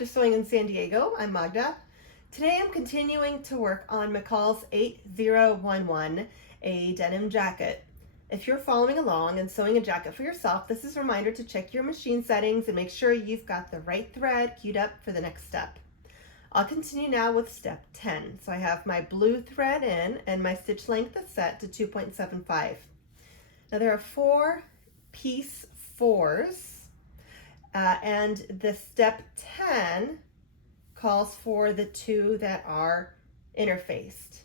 to Sewing in San Diego. I'm Magda. Today I'm continuing to work on McCalls 8011, a denim jacket. If you're following along and sewing a jacket for yourself, this is a reminder to check your machine settings and make sure you've got the right thread queued up for the next step. I'll continue now with step 10. So I have my blue thread in and my stitch length is set to 2.75. Now there are 4 piece 4s. And the step 10 calls for the 2 that are interfaced.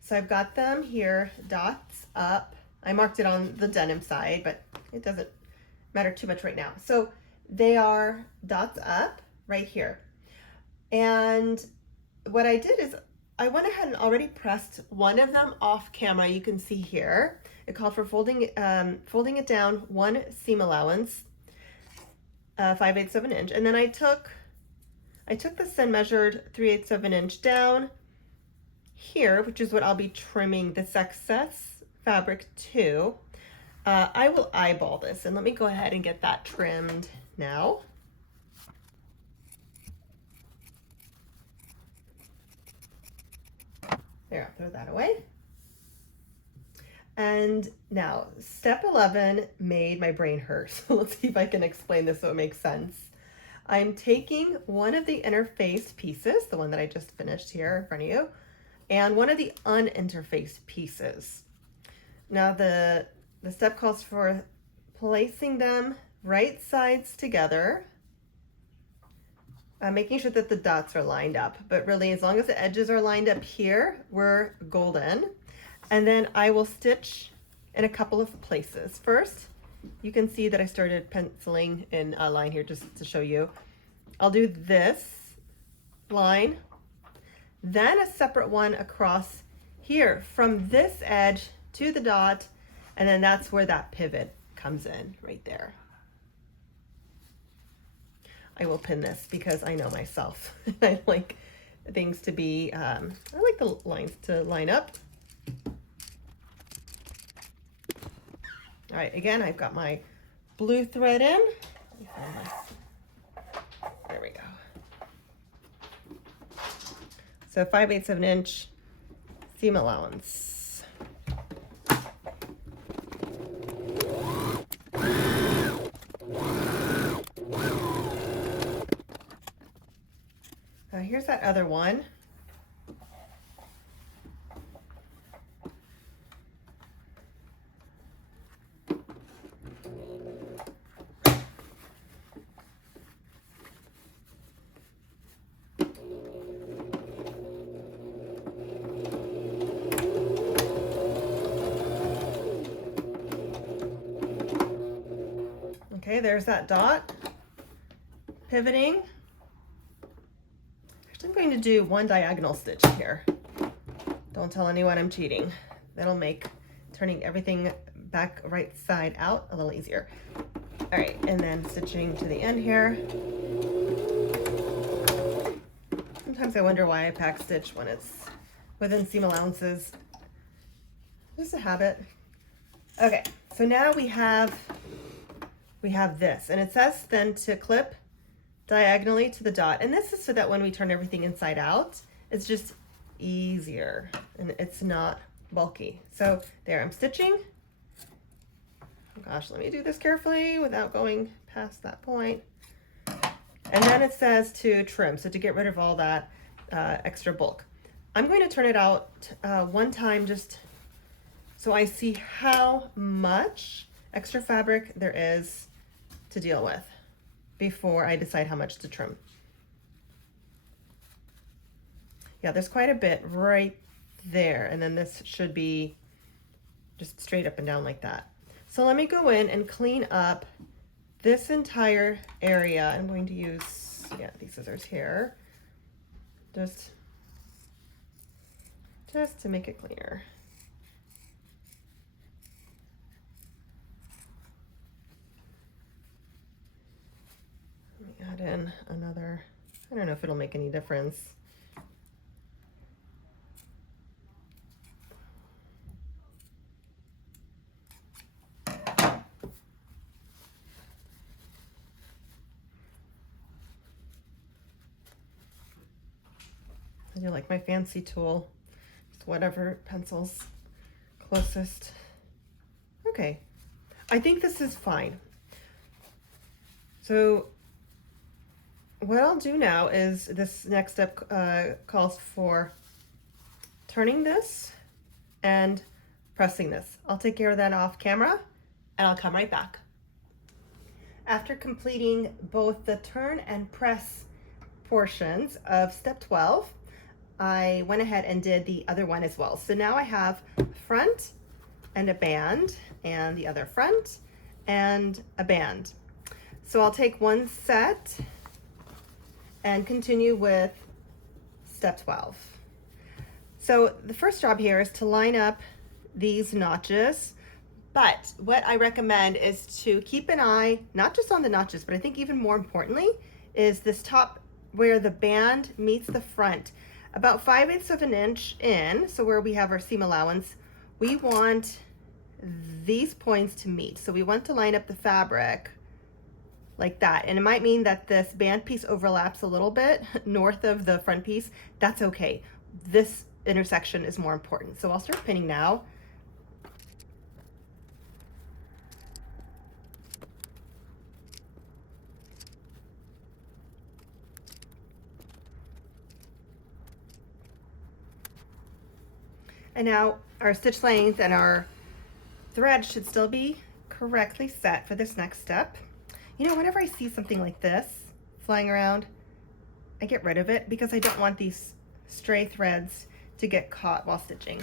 So I've got them here, dots up. I marked it on the denim side, but it doesn't matter too much right now. So they are dots up right here. And what I did is I went ahead and already pressed one of them off camera. You can see here, it called for folding it down 1 seam allowance. 5/8 of an inch, and then I took this and measured 3/8 of an inch down here, which is what I'll be trimming this excess fabric to. I will eyeball this, and let me go ahead and get that trimmed now. There, I'll throw that away. And now, step 11 made my brain hurt. So let's see if I can explain this so it makes sense. I'm taking one of the interfaced pieces, the one that I just finished here in front of you, and one of the uninterfaced pieces. Now the step calls for placing them right sides together, making sure that the dots are lined up. But really, as long as the edges are lined up here, we're golden. And then I will stitch in a couple of places. First, you can see that I started penciling in a line here just to show you. I'll do this line, then a separate one across here from this edge to the dot, and then that's where that pivot comes in right there. I will pin this because I know myself. I like things to be, I like the lines to line up. All right, again, I've got my blue thread in. There we go. So 5/8 of an inch seam allowance. Here's that other one. Okay, there's that dot pivoting. Actually, I'm going to do 1 diagonal stitch here. Don't tell anyone I'm cheating. That'll make turning everything back right side out a little easier. All right, and then stitching to the end here. Sometimes I wonder why I pack stitch when it's within seam allowances. Just a habit. Okay, so now we have this, and it says then to clip diagonally to the dot, and this is so that when we turn everything inside out, it's just easier and it's not bulky. So there, I'm stitching. Oh gosh, let me do this carefully without going past that point. And then it says to trim, so to get rid of all that extra bulk. I'm going to turn it out one time just so I see how much extra fabric there is to deal with before I decide how much to trim. Yeah, there's quite a bit right there, and then this should be just straight up and down like that. So let me go in and clean up this entire area. I'm going to use, these scissors here, just to make it cleaner. Add in another, I don't know if it'll make any difference. do like my fancy tool, just whatever pencil's closest. Okay, I think this is fine. So what I'll do now is this next step calls for turning this and pressing this. I'll take care of that off camera and I'll come right back. After completing both the turn and press portions of step 12, I went ahead and did the other one as well. So now I have front and a band and the other front and a band. So I'll take one set and continue with step 12. So the first job here is to line up these notches, but what I recommend is to keep an eye, not just on the notches, but I think even more importantly, is this top where the band meets the front. About 5/8 of an inch in, so where we have our seam allowance, we want these points to meet. So we want to line up the fabric like that. And it might mean that this band piece overlaps a little bit north of the front piece. That's okay. This intersection is more important. So I'll start pinning now. And now our stitch length and our thread should still be correctly set for this next step. You know, whenever I see something like this flying around, I get rid of it because I don't want these stray threads to get caught while stitching.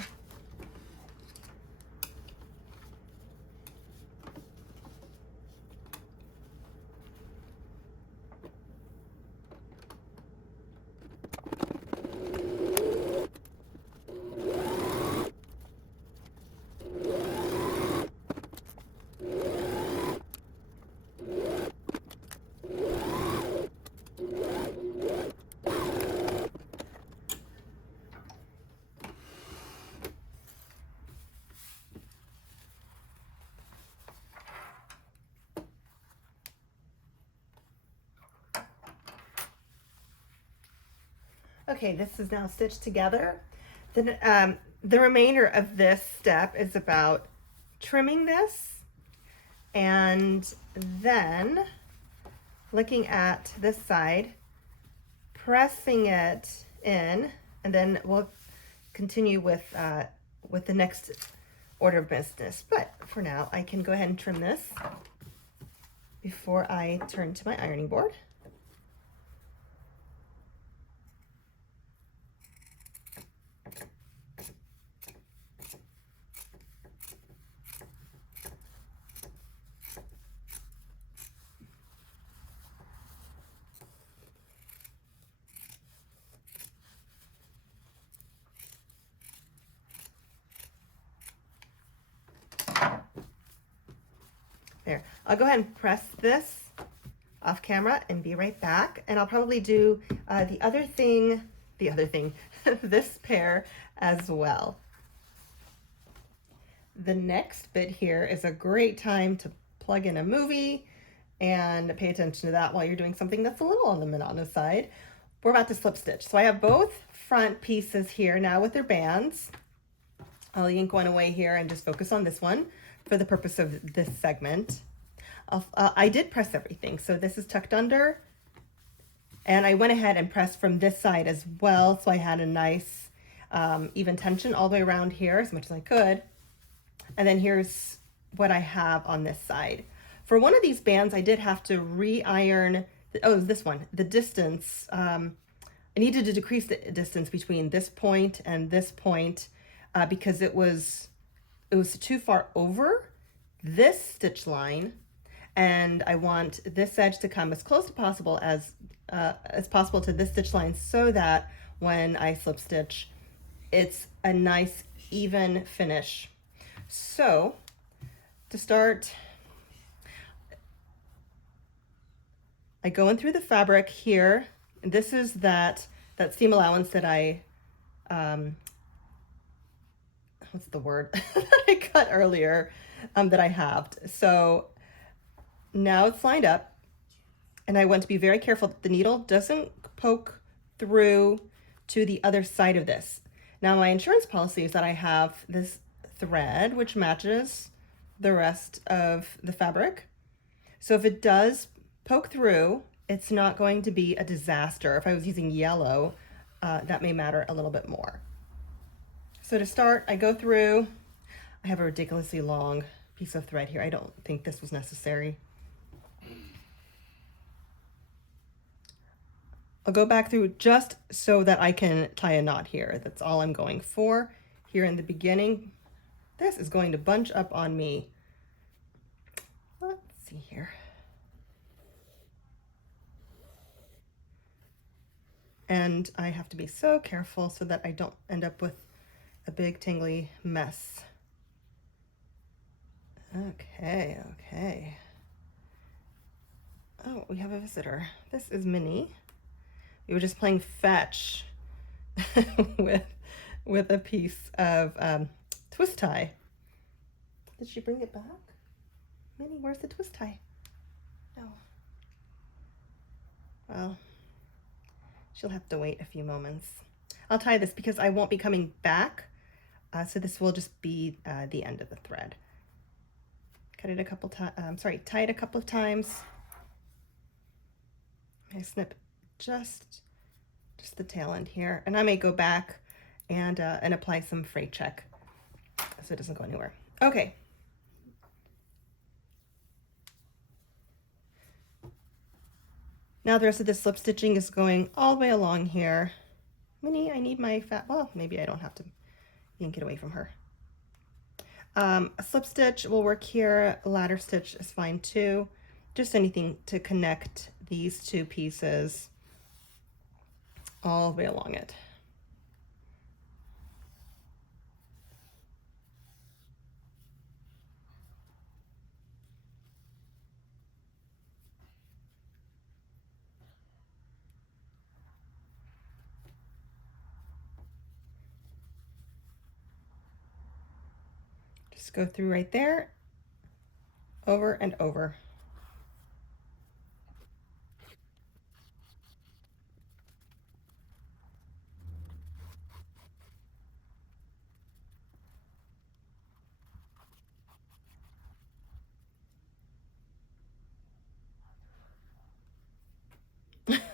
Okay, this is now stitched together. Then the remainder of this step is about trimming this and then looking at this side, pressing it in, and then we'll continue with the next order of business. But for now, I can go ahead and trim this before I turn to my ironing board. There, I'll go ahead and press this off camera and be right back. And I'll probably do the other thing, this pair as well. The next bit here is a great time to plug in a movie and pay attention to that while you're doing something that's a little on the monotonous side. We're about to slip stitch. So I have both front pieces here now with their bands. I'll yank one away here and just focus on this one for the purpose of this segment. I did press everything. So this is tucked under and I went ahead and pressed from this side as well. So I had a nice even tension all the way around here as much as I could. And then here's what I have on this side. For one of these bands, I did have to re-iron, this one, the distance. I needed to decrease the distance between this point and this point because it was too far over this stitch line, and I want this edge to come as close as possible to this stitch line so that when I slip stitch, it's a nice even finish. So to start, I go in through the fabric here. And this is that seam allowance that I what's the word that I cut earlier that I halved. So now it's lined up and I want to be very careful that the needle doesn't poke through to the other side of this. Now my insurance policy is that I have this thread which matches the rest of the fabric. So if it does poke through, it's not going to be a disaster. If I was using yellow, that may matter a little bit more. So to start, I go through, I have a ridiculously long piece of thread here. I don't think this was necessary. I'll go back through just so that I can tie a knot here. That's all I'm going for here in the beginning. This is going to bunch up on me. Let's see here. And I have to be so careful so that I don't end up with a big tangly mess. Okay, okay. Oh, we have a visitor. This is Minnie. We were just playing fetch with a piece of twist tie. Did she bring it back? Minnie, where's the twist tie? No. Well, she'll have to wait a few moments. I'll tie this because I won't be coming back, so this will just be the end of the thread. Cut it a couple times. Tie it a couple of times. I snip just the tail end here, and I may go back and apply some freight check so it doesn't go anywhere. Okay. Now the rest of the slip stitching is going all the way along here. Minnie, I need my well, maybe I don't have to yank it away from her. A slip stitch will work here. A ladder stitch is fine too. Just anything to connect these two pieces all the way along it. Just go through right there, over and over.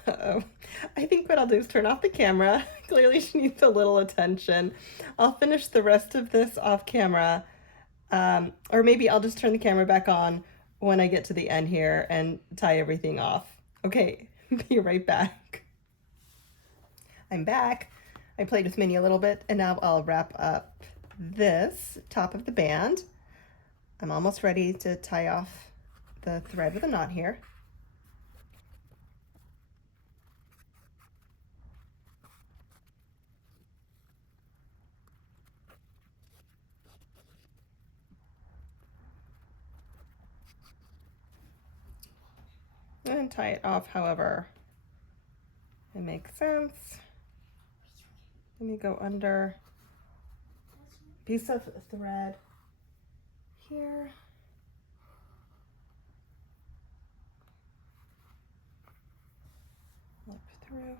Uh-oh. I think what I'll do is turn off the camera. Clearly she needs a little attention. I'll finish the rest of this off camera, or maybe I'll just turn the camera back on when I get to the end here and tie everything off. Okay, be right back. I'm back. I played with Minnie a little bit, and now I'll wrap up this top of the band. I'm almost ready to tie off the thread with a knot here. And tie it off however it makes sense. Let me go under a piece of thread here. Look through.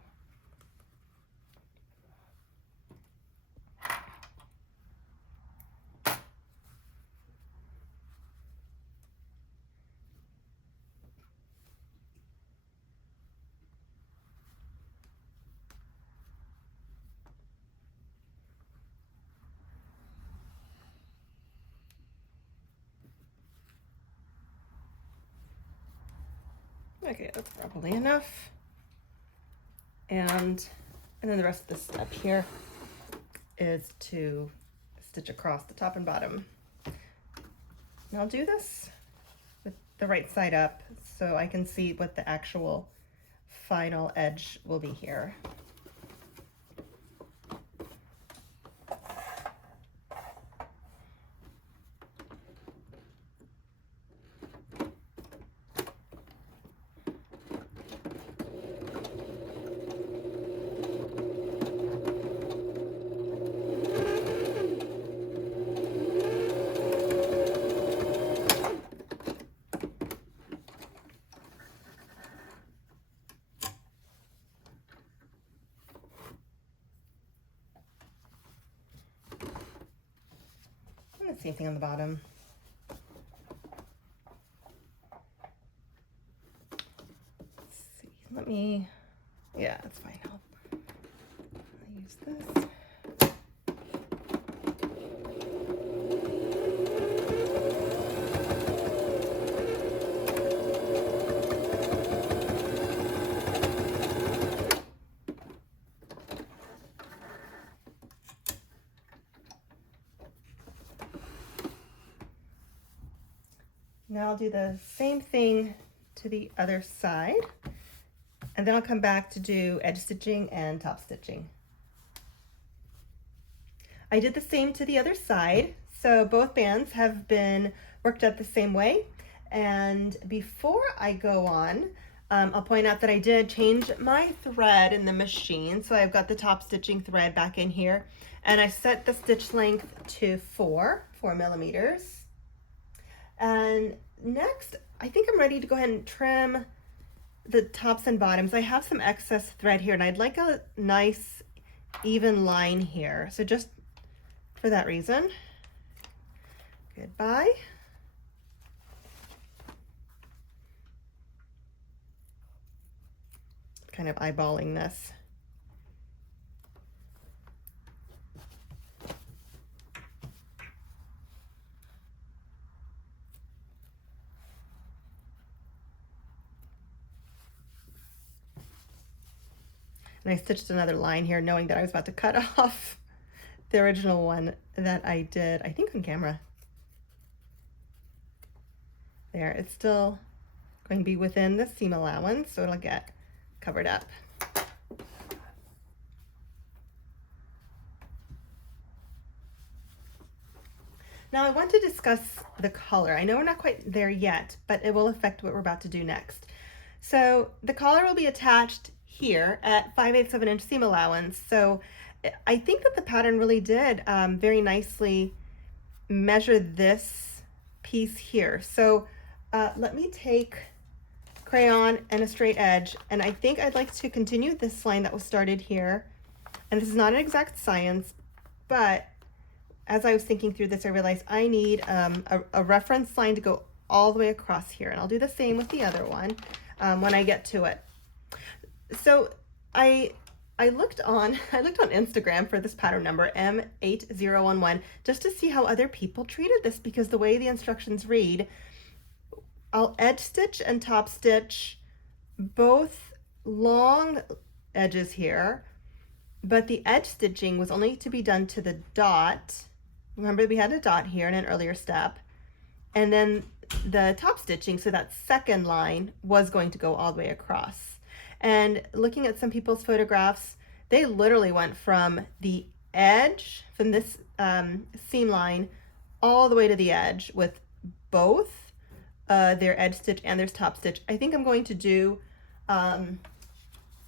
Okay, that's probably enough. And then the rest of the step here is to stitch across the top and bottom. And I'll do this with the right side up so I can see what the actual final edge will be here. same thing on the bottom. Let's see, yeah, that's fine. I'll use this. Now I'll do the same thing to the other side, and then I'll come back to do edge stitching and top stitching. I did the same to the other side, so both bands have been worked up the same way. And before I go on, I'll point out that I did change my thread in the machine, so I've got the top stitching thread back in here, and I set the stitch length to 4 millimeters. And next, I think I'm ready to go ahead and trim the tops and bottoms. I have some excess thread here, and I'd like a nice even line here. So just for that reason, goodbye. Kind of eyeballing this. And I stitched another line here knowing that I was about to cut off the original one that I did, I think on camera. There, it's still going to be within the seam allowance, so it'll get covered up. Now I want to discuss the collar. I know we're not quite there yet, but it will affect what we're about to do next. So the collar will be attached here at 5/8 of an inch seam allowance. So I think that the pattern really did very nicely measure this piece here. So let me take crayon and a straight edge, and I think I'd like to continue this line that was started here. And this is not an exact science, but as I was thinking through this, I realized I need a reference line to go all the way across here, and I'll do the same with the other one when I get to it. So I looked on Instagram for this pattern number M8011 just to see how other people treated this, because the way the instructions read, I'll edge stitch and top stitch both long edges here, but the edge stitching was only to be done to the dot. Remember, we had a dot here in an earlier step, and then the top stitching, so that second line, was going to go all the way across. And looking at some people's photographs, they literally went from the edge, from this seam line, all the way to the edge with both their edge stitch and their top stitch. I think I'm going to do, let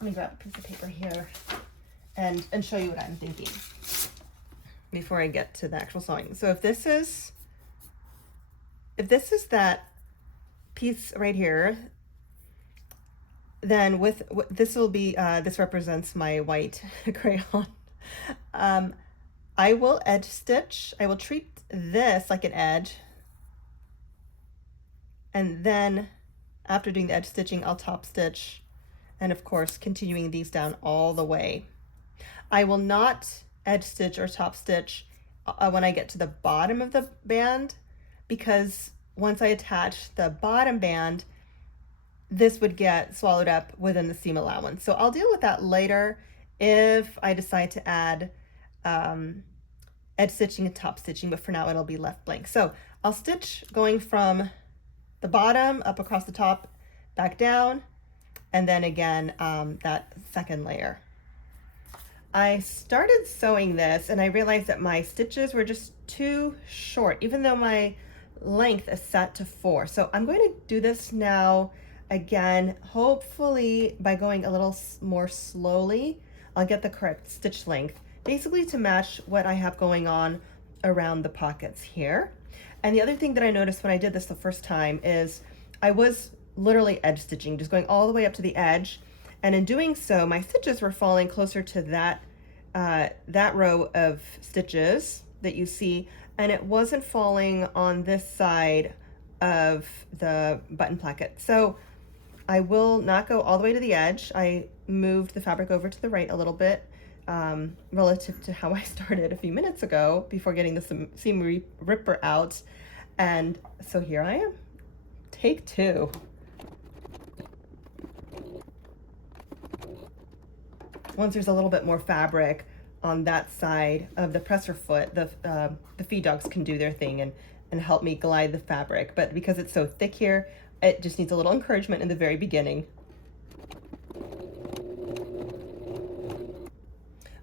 me grab a piece of paper here and show you what I'm thinking before I get to the actual sewing. So if this is that piece right here, then with this will be, this represents my white crayon. I will edge stitch. I will treat this like an edge. And then after doing the edge stitching, I'll top stitch, and of course, continuing these down all the way. I will not edge stitch or top stitch when I get to the bottom of the band, because once I attach the bottom band, this would get swallowed up within the seam allowance. So I'll deal with that later if I decide to add edge stitching and top stitching, but for now it'll be left blank. So I'll stitch going from the bottom up across the top, back down, and then again that second layer. I started sewing this and I realized that my stitches were just too short, even though my length is set to 4. So I'm going to do this now again, hopefully by going a little more slowly, I'll get the correct stitch length, basically to match what I have going on around the pockets here. And the other thing that I noticed when I did this the first time is I was literally edge stitching, just going all the way up to the edge. And in doing so, my stitches were falling closer to that row of stitches that you see and it wasn't falling on this side of the button placket. So I will not go all the way to the edge. I moved the fabric over to the right a little bit relative to how I started a few minutes ago before getting the seam ripper out. And so here I am, take two. Once there's a little bit more fabric on that side of the presser foot, the feed dogs can do their thing and help me glide the fabric. But because it's so thick here, it just needs a little encouragement in the very beginning.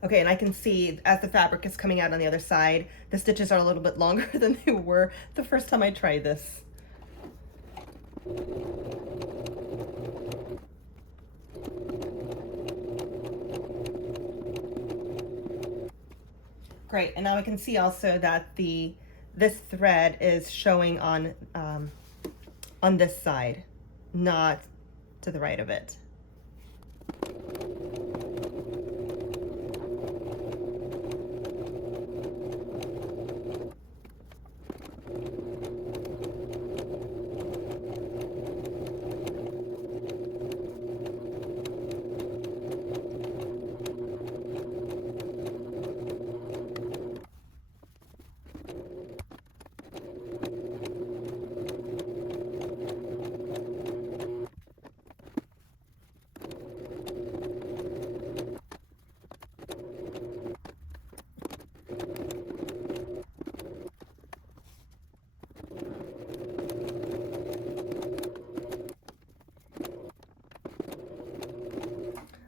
Okay, and I can see as the fabric is coming out on the other side, the stitches are a little bit longer than they were the first time I tried this. Great, and now I can see also that this thread is showing on this side, not to the right of it.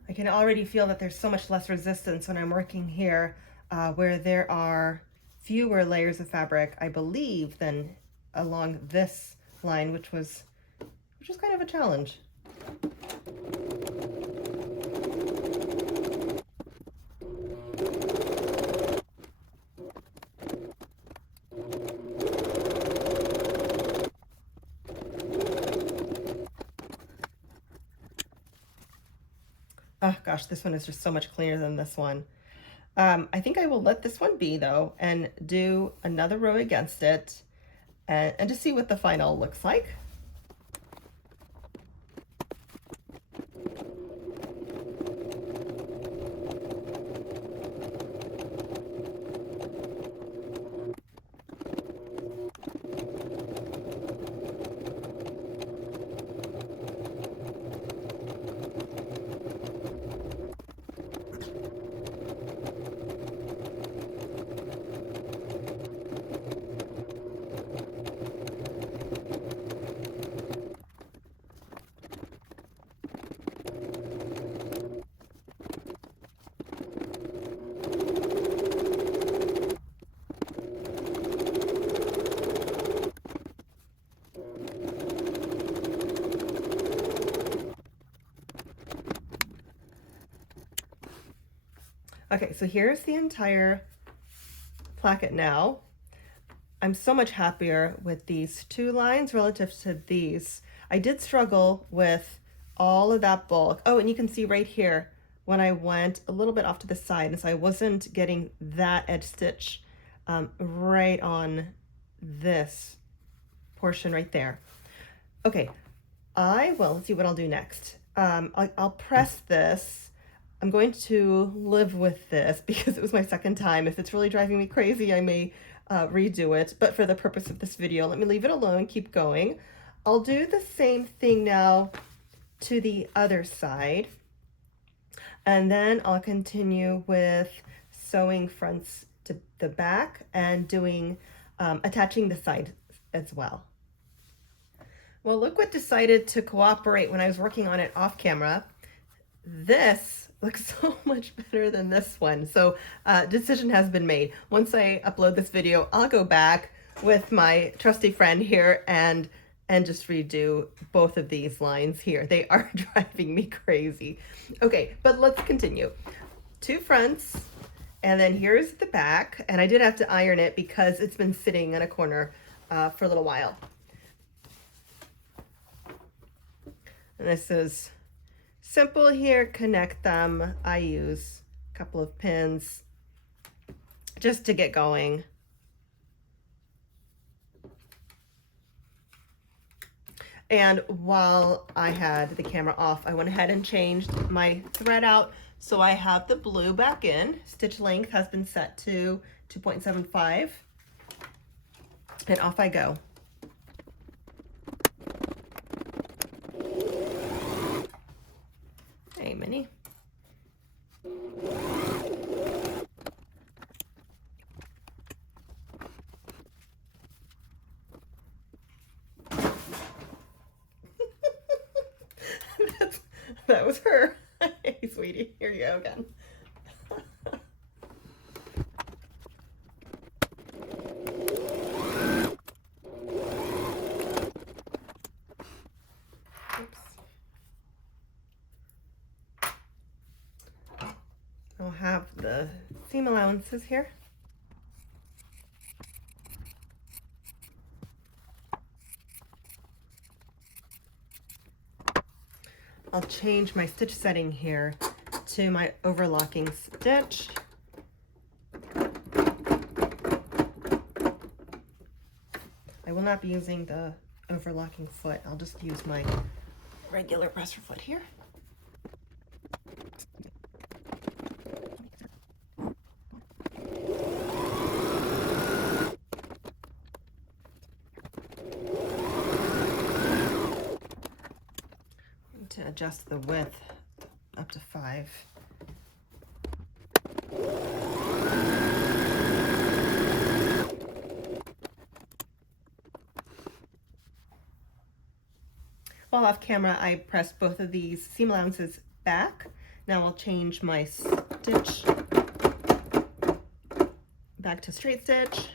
I can already feel that there's so much less resistance when I'm working here, where there are fewer layers of fabric, I believe, than along this line, which was kind of a challenge. Oh gosh, this one is just so much cleaner than this one. I think I will let this one be though and do another row against it and just see what the final looks like. Okay, so here's the entire placket now. I'm so much happier with these two lines relative to these. I did struggle with all of that bulk. Oh, and you can see right here when I went a little bit off to the side, and so I wasn't getting that edge stitch right on this portion right there. Okay, let's see what I'll do next. I'll press this. I'm going to live with this because it was my second time. If it's really driving me crazy, I may redo it. But for the purpose of this video, let me leave it alone, keep going. I'll do the same thing now to the other side. And then I'll continue with sewing fronts to the back and doing attaching the side as well. Well, look what decided to cooperate when I was working on it off camera. This looks so much better than this one. So decision has been made. Once I upload this video, I'll go back with my trusty friend here and just redo both of these lines here. They are driving me crazy. Okay, but let's continue. Two fronts, and then here's the back. And I did have to iron it because it's been sitting in a corner for a little while. And this is simple here, connect them. I use a couple of pins just to get going. And while I had the camera off, I went ahead and changed my thread out. So I have the blue back in. Stitch length has been set to 2.75. And off I go. Hey, Minnie. That was her. Hey, sweetie, here you go again. Oops. I'll have the seam allowances here. I'll change my stitch setting here to my overlocking stitch. I will not be using the overlocking foot. I'll just use my regular presser foot here. To adjust the width up to 5. While off camera, I pressed both of these seam allowances back. Now I'll change my stitch back to straight stitch,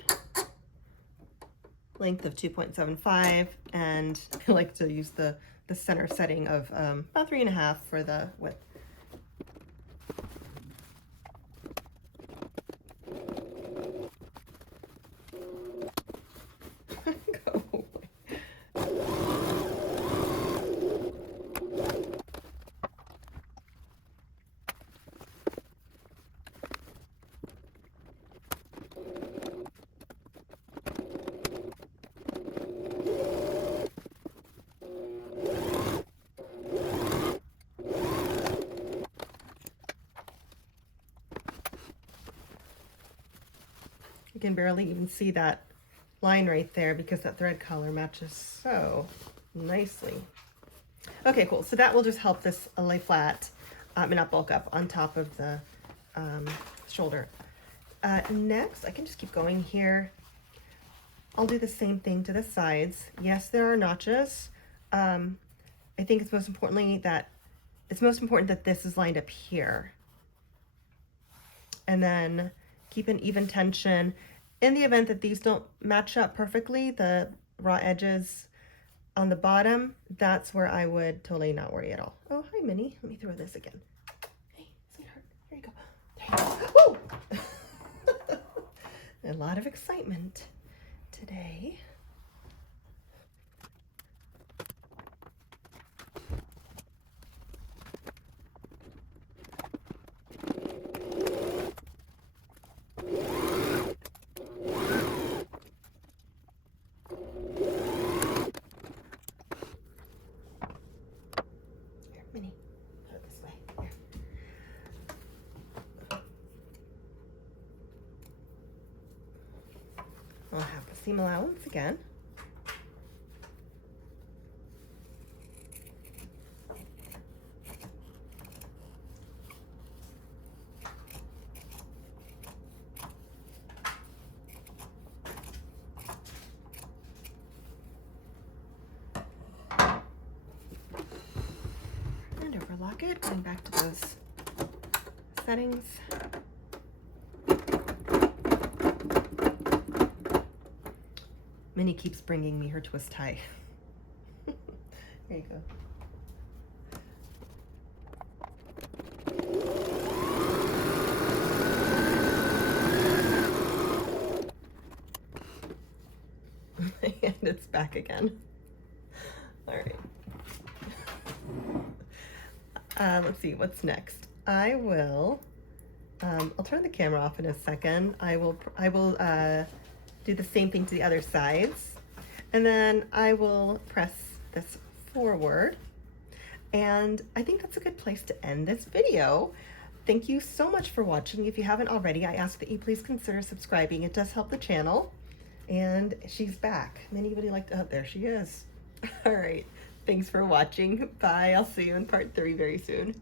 length of 2.75, and I like to use the center setting of about 3.5 for the width. Go away. You can barely even see that line right there because that thread color matches so nicely. Okay, cool. So that will just help this lay flat and not bulk up on top of the shoulder. Next, I can just keep going here. I'll do the same thing to the sides. Yes, there are notches. I think it's most important that this is lined up here. And then keep an even tension. In the event that these don't match up perfectly, the raw edges on the bottom, that's where I would totally not worry at all. Oh, hi, Minnie. Let me throw this again. Hey, sweetheart. Here you go. There you go. Woo! A lot of excitement today. Minnie, put it this way. Here. I'll have the seam allowance again. Overlock it, going back to those settings. Minnie keeps bringing me her twist tie. There you go. And it's back again. All right. Let's see what's next. I'll turn the camera off in a second. I will do the same thing to the other sides, and then I will press this forward. And I think that's a good place to end this video. Thank you so much for watching. If you haven't already, I ask that you please consider subscribing. It does help the channel. And she's back. Anybody like to, oh, there she is. All right. Thanks for watching. Bye. I'll see you in part 3 very soon.